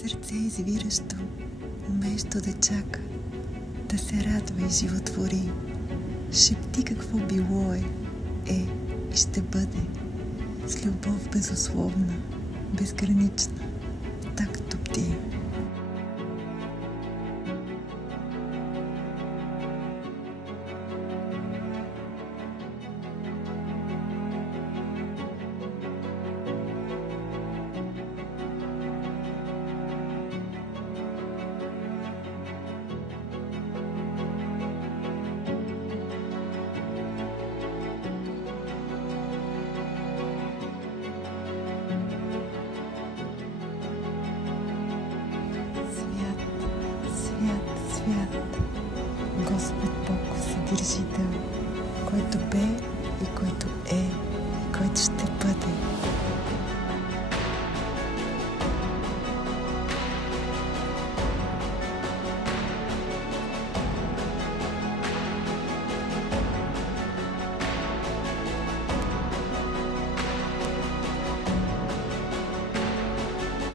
Сърце извиращо, умещо да чака, да се радва и животвори. Шепти какво било е и ще бъде, с любов безусловна, безгранична, такто бдие. Свят, Господ Бог Вседържител, който бе и който е и който ще бъде.